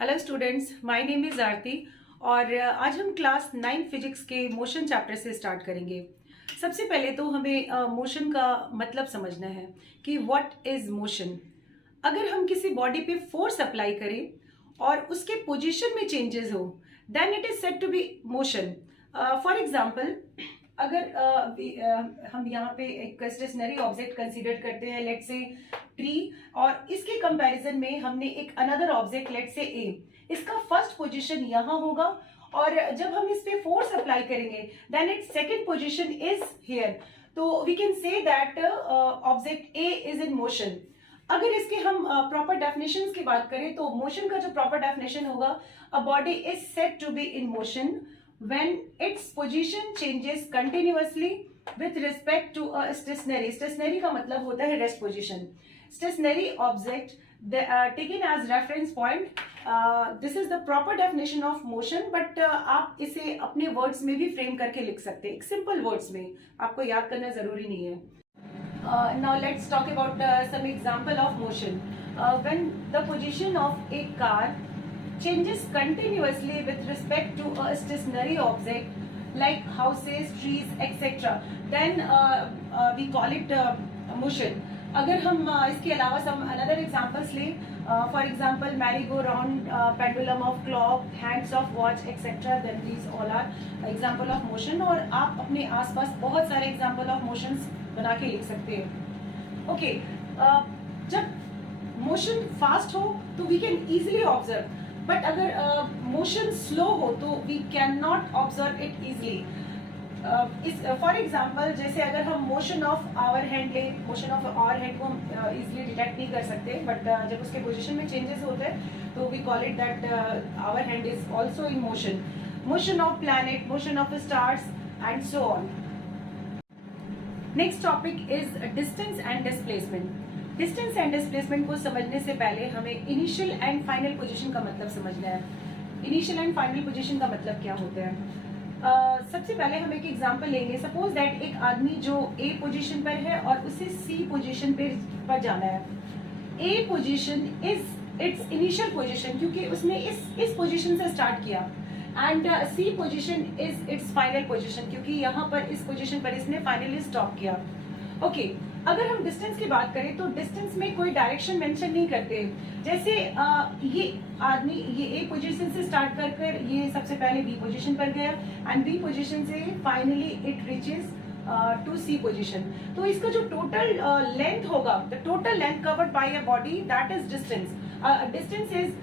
Hello students, my name is Aarti और आज हम क्लास 9 फिजिक्स के मोशन चैप्टर से स्टार्ट करेंगे। सबसे पहले तो हमें मोशन का मतलब समझना है कि व्हाट इज मोशन। अगर हम किसी बॉडी पे फोर्स अप्लाई करें और उसके पोजीशन में चेंजेस हो, then it is said to be motion. For example, अगर हम यहाँ पे एक स्टेशनरी ऑब्जेक्ट कंसीडर करते हैं, लेट से ट्री, और इसके कंपैरिजन में हमने एक अनदर ऑब्जेक्ट लेट से ए, इसका फर्स्ट पोजीशन यहाँ होगा और जब हम इस पे फोर्स अप्लाई करेंगे then its second position is here. तो we can say that object A is in motion. अगर इसके हम प्रॉपर डेफिनेशंस की बात करें तो मोशन का जो प्रॉपर डेफिनेशन होगा, a body is said to be in motion when its position changes continuously with respect to a stationary। stationary का मतलब होता है rest position। stationary object taken as reference point, this is the proper definition of motion, but आप इसे अपने words में भी frame करके लिख सकते हैं, एक simple words में, आपको याद करना जरूरी नहीं है। Now let's talk about some example of motion। When the position of a car changes continuously with respect to a stationary object like houses, trees, etc., then we call it motion। अगर हम इसके अलावा some another examples लें, for example merry-go-round, pendulum of clock, hands of watch, etc., then these all are example of motion। और आप अपने आसपास बहुत सारे example of motions बना के लिख सकते हैं। ओके, जब मोशन फास्ट हो तो we can easily observe, but अगर मोशन स्लो हो तो we can not observe it easily. For example, जैसे अगर हम मोशन ऑफ आवर हैंड लें, मोशन ऑफ आवर हैंड को हम इजीली डिटेक्ट नहीं कर सकते, बट जब उसके पोजीशन में चेंजेस होते हैं तो we call it that our hand is also in motion. Motion of planet, motion of stars and so on. Next topic is distance and displacement. Distance and displacement को समझने से पहले हमें इनिशियल एंड फाइनल पोजीशन का मतलब समझना है। Initial and final position का मतलब क्या होता है? सबसे पहले हम एक एग्जांपल लेंगे। सपोज दैट एक आदमी जो ए पोजीशन पर है और उसे सी पोजीशन पर जाना है। A position is its initial position क्योंकि उसने इस पोजीशन से स्टार्ट किया, and C position is its final position क्योंकि यहाँ पर इस पोजीशन पर इसने फाइनली स्टॉप किया। ओके, अगर हम डिस्टेंस की बात करें तो डिस्टेंस में कोई डायरेक्शन मेंशन नहीं करते। जैसे ये आदमी ये ए पोजीशन से स्टार्ट कर ये सबसे पहले बी पोजीशन पर गया एंड बी पोजीशन से finally it reaches to C position. तो इसका जो टोटल लेंथ होगा, the total length covered by a body, that is distance. Distance is,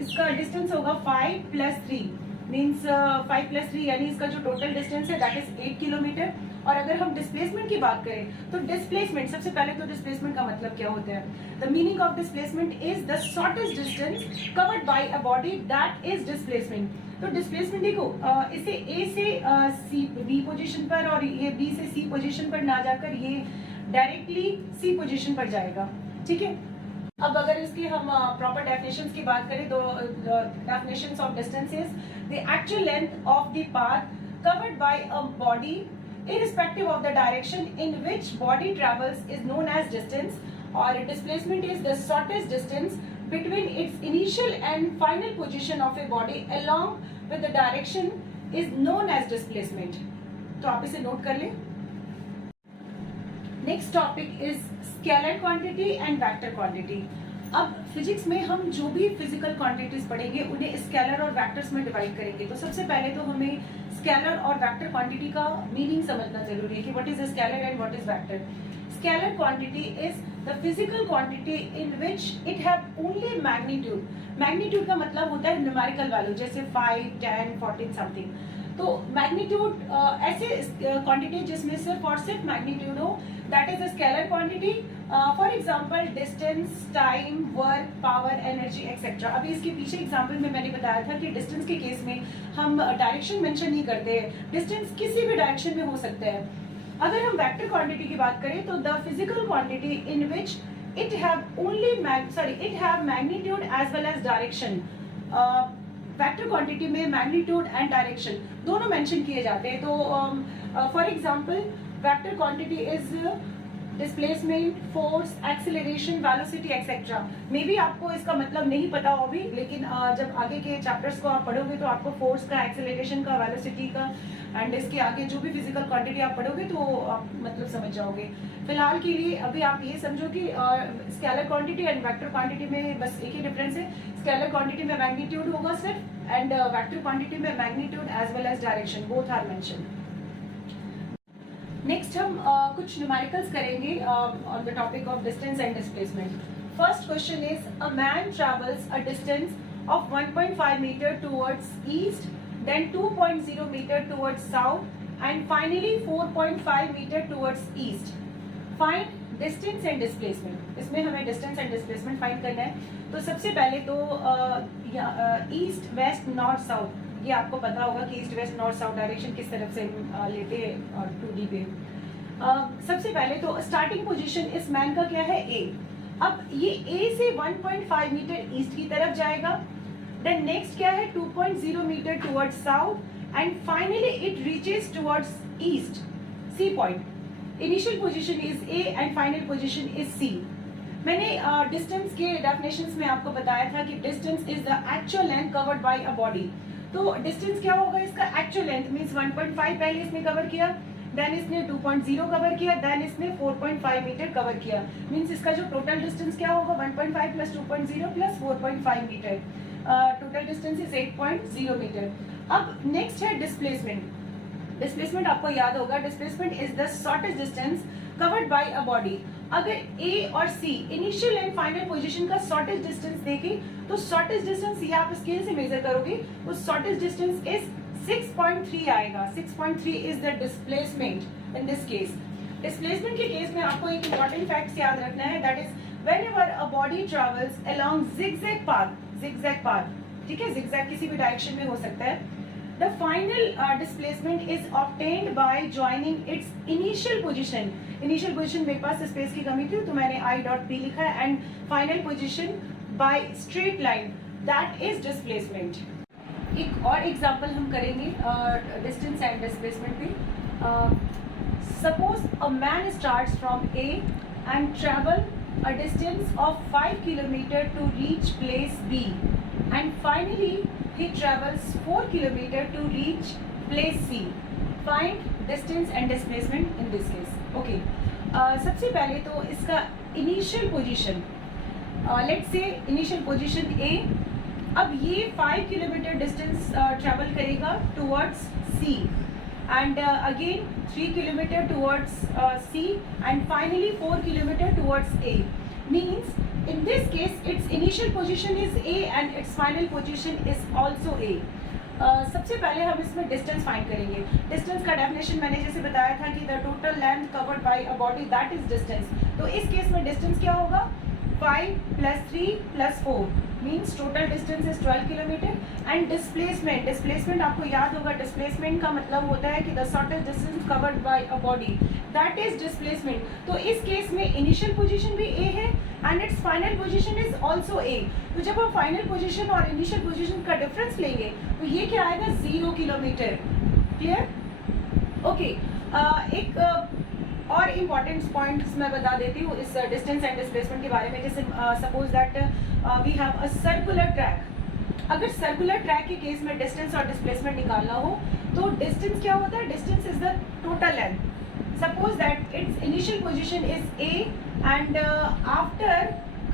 इसका डिस्टेंस होगा 5 + 3 मीन्स 5 + 3 यानी इसका जो टोटल डिस्टेंस है दैट इज 8 किलोमीटर। और अगर हम डिस्प्लेसमेंट की बात करें तो डिस्प्लेसमेंट, सबसे पहले तो डिस्प्लेसमेंट का मतलब क्या होता है? The meaning of displacement is the shortest distance covered by a body, that is displacement. तो डिस्प्लेसमेंट देखो, इसे ए से सी बी पोजीशन पर और ये बी से सी पोजीशन पर ना जाकर ये डायरेक्टली सी पोजीशन पर जाएगा। ठीक है, अब अगर इसकी हम प्रॉपर डेफिनेशंस की बात करें तो definitions of distance is the actual length of the path covered by a body irrespective of the direction in which body travels is known as distance, or displacement is the shortest distance between its initial and final position of a body along with the direction is known as displacement। तो आप इसे note कर लें। Next topic is scalar quantity and vector quantity. अब physics में हम जो भी फिजिकल क्वांटिटीज पढ़ेंगे उन्हें स्केलर और वेक्टर्स में डिवाइड करेंगे। तो सबसे पहले तो हमें स्केलर और वेक्टर क्वांटिटी का मीनिंग समझना जरूरी है कि what is scalar and what is vector. Scalar quantity is the physical quantity in which it have only magnitude. Magnitude का मतलब होता है न्यूमेरिकल वैल्यू, जैसे 5, 10, 14 समथिंग। तो मैग्नीट्यूड ऐसे क्वांटिटी जिसमें सिर्फ और सिर्फ मैग्नीट्यूड हो, that is a scalar quantity. For example distance, time, work, power, energy etcetera. अभी इसके पीछे एग्जांपल में मैंने बताया था कि डिस्टेंस के केस में हम डायरेक्शन मेंशन नहीं करते, डिस्टेंस किसी भी डायरेक्शन में हो सकता है। अगर हम वेक्टर क्वांटिटी की बात करें तो the physical quantity in which it have magnitude as well as direction. Vector quantity में मैग्नीट्यूड एंड डायरेक्शन दोनों मेंशन किए जाते हैं। तो for example vector quantity is displacement, force, acceleration, velocity etcetera. May be आपको इसका मतलब नहीं पता हो अभी, लेकिन जब आगे के चैप्टर्स को आप पढ़ोगे तो आपको फोर्स का, एक्सेलरेशन का, वेलोसिटी का एंड इसके आगे जो भी फिजिकल क्वांटिटी आप पढ़ोगे तो आप मतलब समझ जाओगे। फिलहाल के लिए अभी आप ये समझो कि scalar quantity and vector quantity में बस एक ही डिफरेंस है। स्केलर क्वांटिटी में मैग्नीट्यूड होगा सिर्फ, एंड वेक्टर क्वांटिटी में magnitude as well as direction both are mention. Next हम कुछ न्यूमेरिकल्स करेंगे on the topic of distance and displacement. First question is a man travels a distance of 1.5 metre towards east, then 2.0 metre towards south and finally 4.5 metre towards east. Find distance and displacement. इसमें हमें distance and displacement find करना है। तो सबसे पहले तो east, west, north, south, ये आपको पता होगा कि east, west, north, south direction किस तरफ से लेते हैं 2D पे। सबसे पहले तो स्टार्टिंग पोजीशन इस मैन का क्या है, ए। अब ये ए से 1.5 मीटर ईस्ट की तरफ जाएगा, देन नेक्स्ट क्या है 2.0 metre towards south and finally it reaches towards east, C point. Initial position is A and final position is C. मैंने डिस्टेंस के डेफिनेशंस में आपको बताया था कि distance is the actual length covered by a body. तो distance क्या होगा इसका, एक्चुअल लेंथ मींस 1.5 पहले इसने कवर किया, देन इसने 2.0 कवर किया, देन इसने 4.5 मीटर कवर किया, मींस इसका जो टोटल डिस्टेंस क्या होगा 1.5 plus 2.0 plus 4.5 metre, total distance is 8.0 metre. अब नेक्स्ट है डिस्प्लेसमेंट। डिस्प्लेसमेंट आपको याद होगा, displacement is the shortest distance covered by a body. अगर ए और C initial and final position का शॉर्टेस्ट डिस्टेंस देखें तो शॉर्टेस्ट डिस्टेंस ये आप स्केल से मेजर करोगे तो शॉर्टेस्ट डिस्टेंस इज 6.3 आएगा। 6.3 is the displacement in this case. Displacement के केस में आपको एक इंपॉर्टेंट फैक्ट याद रखना है, that is whenever a body travels along zigzag path, ठीक है, जिगजैग किसी भी डायरेक्शन में हो सकता है। The final displacement is obtained by joining its initial position. Initial position मेरे पास स्पेस की कमी थी तो मैंने I dot P लिखा है, and final position by straight line, that is displacement. एक और एग्जाम्पल हम करेंगे डिस्टेंस एंड डिस्प्लेसमेंट पे। Suppose a man starts from A and travel a distance of 5 kilometer to reach place B, and finally he travels 4 kilometer to reach place C. Find distance and displacement in this case. Okay. सबसे पहले तो इसका initial position, let's say initial position A. अब ये 5 kilometre distance travel करेगा towards C, and again 3 kilometer towards C, and finally 4 kilometer towards A. Means in this case its initial position is A and its final position is also A. सबसे पहले हम इसमें distance find करेंगे। Distance का definition मैंने जैसे बताया था कि the total length covered by a body, that is distance. तो इस केस में डिस्टेंस क्या होगा 5 plus 3 plus 4 means total distance is 12 kilometre. And displacement आपको याद होगा, डिस्प्लेसमेंट का मतलब होता है कि the shortest distance covered by a body, that is displacement. तो इस केस में इनिशियल पोजीशन भी ए है and it's final position is also a. तो जब हम फाइनल पोजीशन और इनिशियल पोजीशन का डिफरेंस लेंगे तो ये क्या आएगा 0 किलोमीटर। क्लियर? ओके। एक और इम्पॉर्टेंट पॉइंट्स मैं बता देती हूँ इस डिस्टेंस एंड डिस्प्लेसमेंट के बारे में। जैसे suppose that we have a circular track. Circular track ट्रैक के केस में डिस्टेंस और डिस्प्लेसमेंट निकालना हो तो डिस्टेंस क्या होता है, distance is the total length. Suppose that its initial position is A and after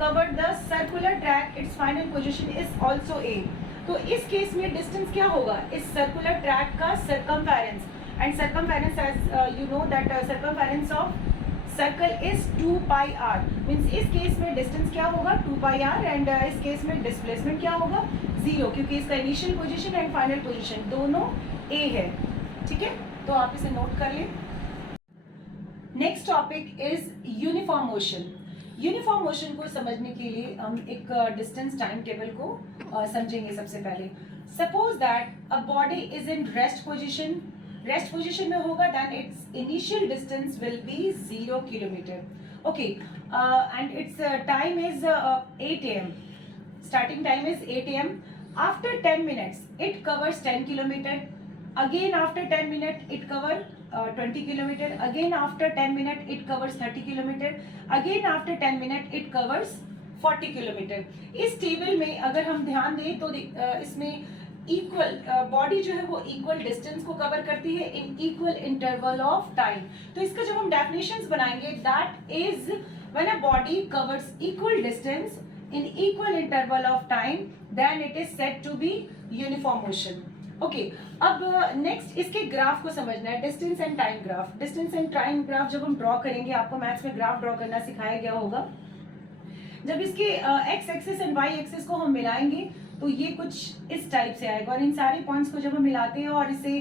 covered the circular track, its final position is also A. तो इस केस में डिस्टेंस क्या होगा, इस सर्कुलर ट्रैक का circumference, and circumference as you know that circumference of circle is 2 pi r, means इस case में distance क्या होगा 2 pi r, and इस केस में डिस्प्लेसमेंट क्या होगा 0, क्योंकि इसका initial position and final position दोनों A है। ठीक है, तो आप इसे नोट कर लें। Next topic is uniform motion. Uniform motion को समझने के लिए हम एक डिस्टेंस टाइम टेबल को समझेंगे। सबसे पहले suppose that a body is in rest position, rest position में होगा, then its initial distance will be 0 kilometre. Okay, and its time is 8 AM, starting time is 8 AM। After 10 minutes it covers 10 kilometer, again after 10 minutes it cover 20 kilometer. Again after 10 minutes it covers 30 kilometer. Again after 10 minutes it covers 40 kilometre. इस table में अगर हम ध्यान दें तो इसमें equal body जो है वो इक्वल डिस्टेंस को कवर करती है in equal interval of time. तो इसका जब हम डेफिनेशंस बनाएंगे, that is when a body covers equal distance in equal interval of time, then it is said to be uniform motion. Okay, अब next इसके ग्राफ को समझना है, distance and time graph. Distance and time graph जब हम draw करेंगे, आपको maths में ग्राफ ड्रॉ करना सिखाया गया होगा. जब इसके X axis and Y axis को हम मिलाएंगे तो ये कुछ इस टाइप से आएगा. और इन सारे पॉइंट्स को जब हम मिलाते हैं और इसे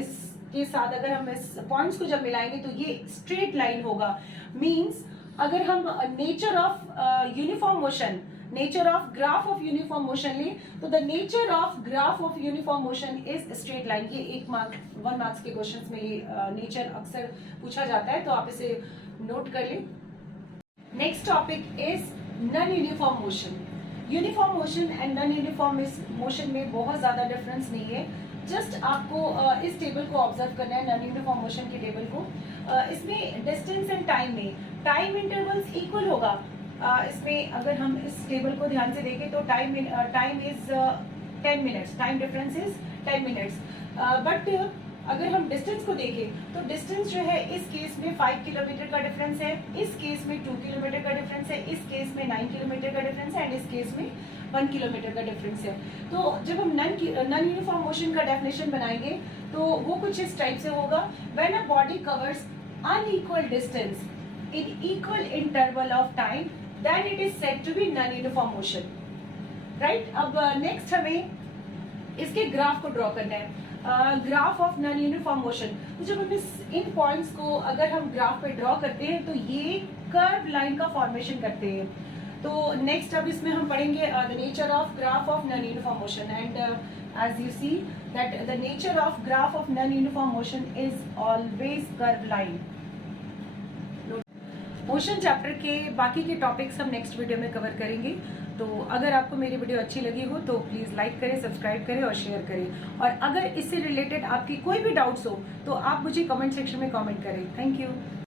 इसके साथ अगर हम इस पॉइंट्स को जब मिलाएंगे तो ये स्ट्रेट लाइन होगा. मींस अगर हम nature of uniform motion, nature of graph of uniform motion लें तो the nature of graph of uniform motion is straight line. ये 1 मार्क्स के क्वेश्चंस में ये नेचर अक्सर पूछा जाता है, तो आप इसे नोट कर लें. Next topic is non uniform motion. Uniform motion and non uniform motion में बहुत ज्यादा डिफरेंस नहीं है. जस्ट आपको इस टेबल को ऑब्जर्व करना है, नॉन यूनिफॉर्म मोशन के टेबल को. इसमें डिस्टेंस एंड टाइम में टाइम इंटरवल्स इक्वल होगा. इसमें अगर हम इस टेबल को ध्यान से देखें तो time is 10 minutes, time difference is 10 minutes. But अगर हम डिस्टेंस को देखें तो डिस्टेंस जो है इस केस में 5 किलोमीटर का डिफरेंस है, इस केस में 2 किलोमीटर का डिफरेंस है, इस केस में 9 किलोमीटर का डिफरेंस है एंड इस केस में 1 किलोमीटर का डिफरेंस है. तो जब हम नॉन यूनिफॉर्म मोशन का डेफिनेशन बनाएंगे तो वो कुछ इस टाइप से होगा. When a body covers unequal distance in equal interval of time, then it is said to be non uniform motion. Right, अब नेक्स्ट हमें इसके ग्राफ को ड्रॉ करना है, graph of non uniform motion. तो जब हम इन पॉइंट्स को अगर हम ग्राफ पे ड्रॉ करते हैं तो ये कर्व लाइन का फॉर्मेशन करते हैं. तो नेक्स्ट अब इसमें हम पढ़ेंगे the nature of graph of non uniform motion. And as you see that the nature of graph of non uniform motion is always curve line. Motion chapter के बाकी के टॉपिक्स हम नेक्स्ट वीडियो में cover करेंगे. तो अगर आपको मेरी वीडियो अच्छी लगी हो तो प्लीज़ लाइक करें, सब्सक्राइब करें और शेयर करें. और अगर इससे रिलेटेड आपकी कोई भी डाउट्स हो तो आप मुझे कमेंट सेक्शन में कमेंट करें. Thank you.